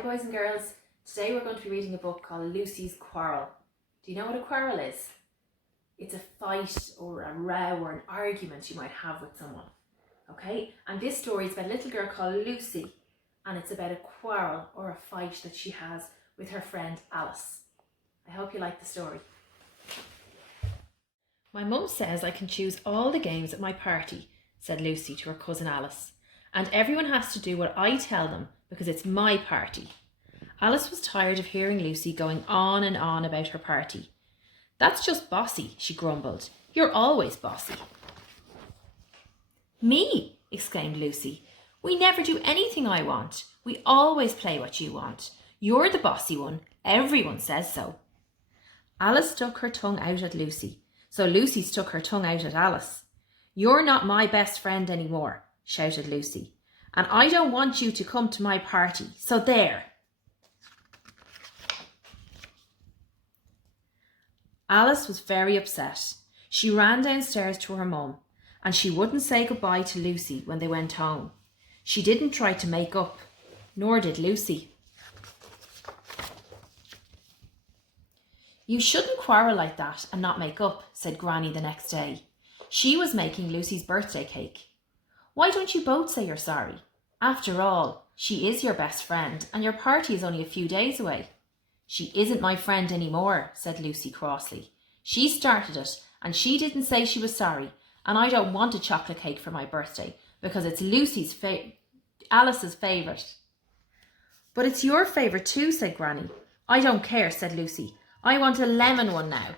Hi boys and girls, today we're going to be reading a book called Lucy's Quarrel. Do you know what a quarrel is? It's a fight or a row or an argument you might have with someone. Okay, and this story is about a little girl called Lucy, and it's about a quarrel or a fight that she has with her friend Alice. I hope you like the story. My mum says I can choose all the games at my party, said Lucy to her cousin Alice, and everyone has to do what I tell them because it's my party. Alice was tired of hearing Lucy going on and on about her party. That's just bossy, she grumbled. You're always bossy. Me, exclaimed Lucy. We never do anything I want. We always play what you want. You're the bossy one. Everyone says so. Alice stuck her tongue out at Lucy, so Lucy stuck her tongue out at Alice. You're not my best friend anymore, shouted Lucy, and I don't want you to come to my party, so there. Alice was very upset. She ran downstairs to her mum, and she wouldn't say goodbye to Lucy when they went home. She didn't try to make up, nor did Lucy. You shouldn't quarrel like that and not make up, said Granny the next day. She was making Lucy's birthday cake. Why don't you both say you're sorry? After all, she is your best friend and your party is only a few days away. She isn't my friend anymore, said Lucy crossly. She started it and she didn't say she was sorry, and I don't want a chocolate cake for my birthday because it's Alice's favourite. But it's your favourite too, said Granny. I don't care, said Lucy. I want a lemon one now.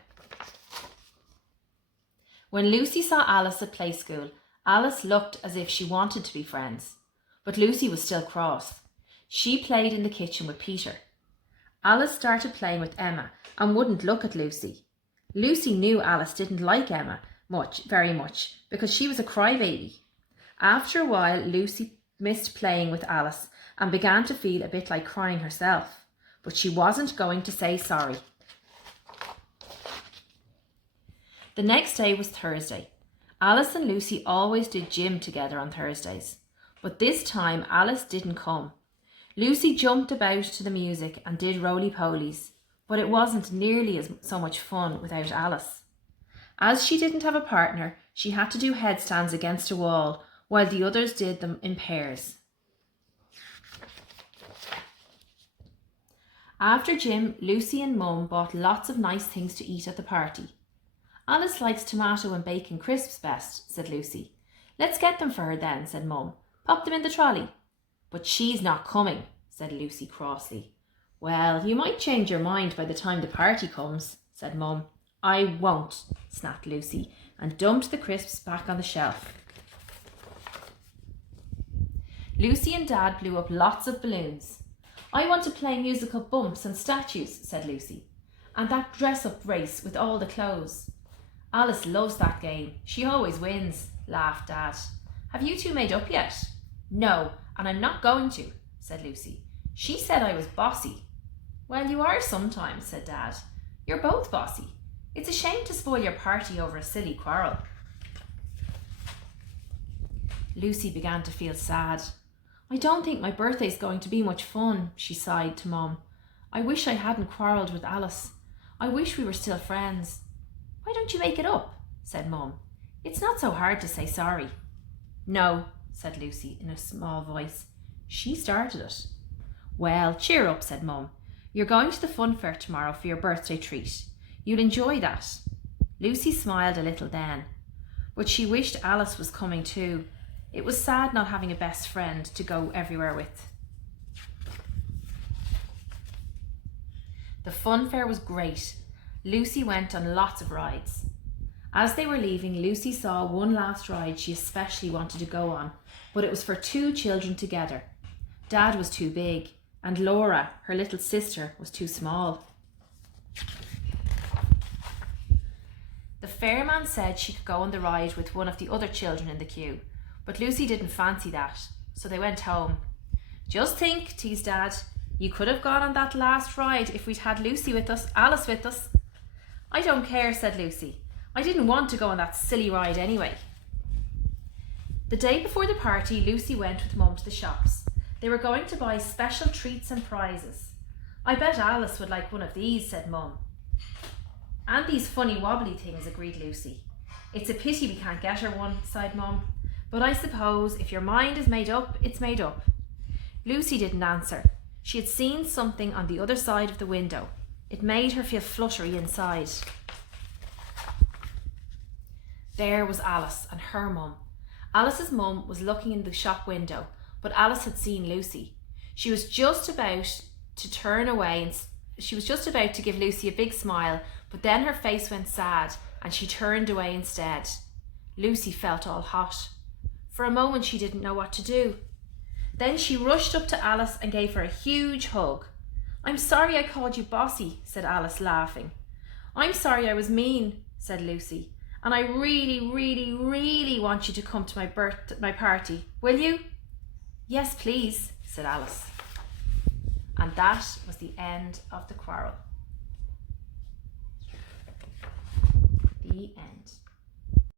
When Lucy saw Alice at play school, Alice looked as if she wanted to be friends, but Lucy was still cross. She played in the kitchen with Peter. Alice started playing with Emma and wouldn't look at Lucy. Lucy knew Alice didn't like Emma very much, because she was a crybaby. After a while, Lucy missed playing with Alice and began to feel a bit like crying herself, but she wasn't going to say sorry. The next day was Thursday. Alice and Lucy always did gym together on Thursdays, but this time Alice didn't come. Lucy jumped about to the music and did roly-polies, but it wasn't nearly so much fun without Alice. As she didn't have a partner, she had to do headstands against a wall while the others did them in pairs. After gym, Lucy and Mum bought lots of nice things to eat at the party. Alice likes tomato and bacon crisps best, said Lucy. Let's get them for her then, said Mum. Pop them in the trolley. But she's not coming, said Lucy crossly. Well, you might change your mind by the time the party comes, said Mum. I won't, snapped Lucy, and dumped the crisps back on the shelf. Lucy and Dad blew up lots of balloons. I want to play musical bumps and statues, said Lucy, and that dress-up race with all the clothes. Alice loves that game. She always wins, laughed Dad. Have you two made up yet? No, and I'm not going to, said Lucy. She said I was bossy. Well, you are sometimes, said Dad. You're both bossy. It's a shame to spoil your party over a silly quarrel. Lucy began to feel sad. I don't think my birthday's going to be much fun, she sighed to Mum. I wish I hadn't quarrelled with Alice. I wish we were still friends. Why don't you make it up? Said Mum. It's not so hard to say sorry. No, said Lucy in a small voice. She started it. Well, cheer up, said Mum. You're going to the fun fair tomorrow for your birthday treat. You'll enjoy that. Lucy smiled a little then, but she wished Alice was coming too. It was sad not having a best friend to go everywhere with. The fun fair was great. Lucy went on lots of rides. As they were leaving, Lucy saw one last ride she especially wanted to go on, but it was for two children together. Dad was too big, and Laura, her little sister, was too small. The fairman said she could go on the ride with one of the other children in the queue, but Lucy didn't fancy that, so they went home. Just think, teased Dad, you could have gone on that last ride if we'd had Alice with us. I don't care, said Lucy. I didn't want to go on that silly ride anyway. The day before the party, Lucy went with Mum to the shops. They were going to buy special treats and prizes. I bet Alice would like one of these, said Mum. And these funny wobbly things, agreed Lucy. It's a pity we can't get her one, sighed Mum. But I suppose if your mind is made up, it's made up. Lucy didn't answer. She had seen something on the other side of the window. It made her feel fluttery inside. There was Alice and her mum. Alice's mum was looking in the shop window, but Alice had seen Lucy. She was just about to turn away and she was just about to give Lucy a big smile, but then her face went sad and she turned away instead. Lucy felt all hot. For a moment she didn't know what to do. Then she rushed up to Alice and gave her a huge hug. I'm sorry I called you bossy, said Alice, laughing. I'm sorry I was mean, said Lucy, and I really, really, really want you to come to my party. Will you? Yes, please, said Alice. And that was the end of the quarrel. The end.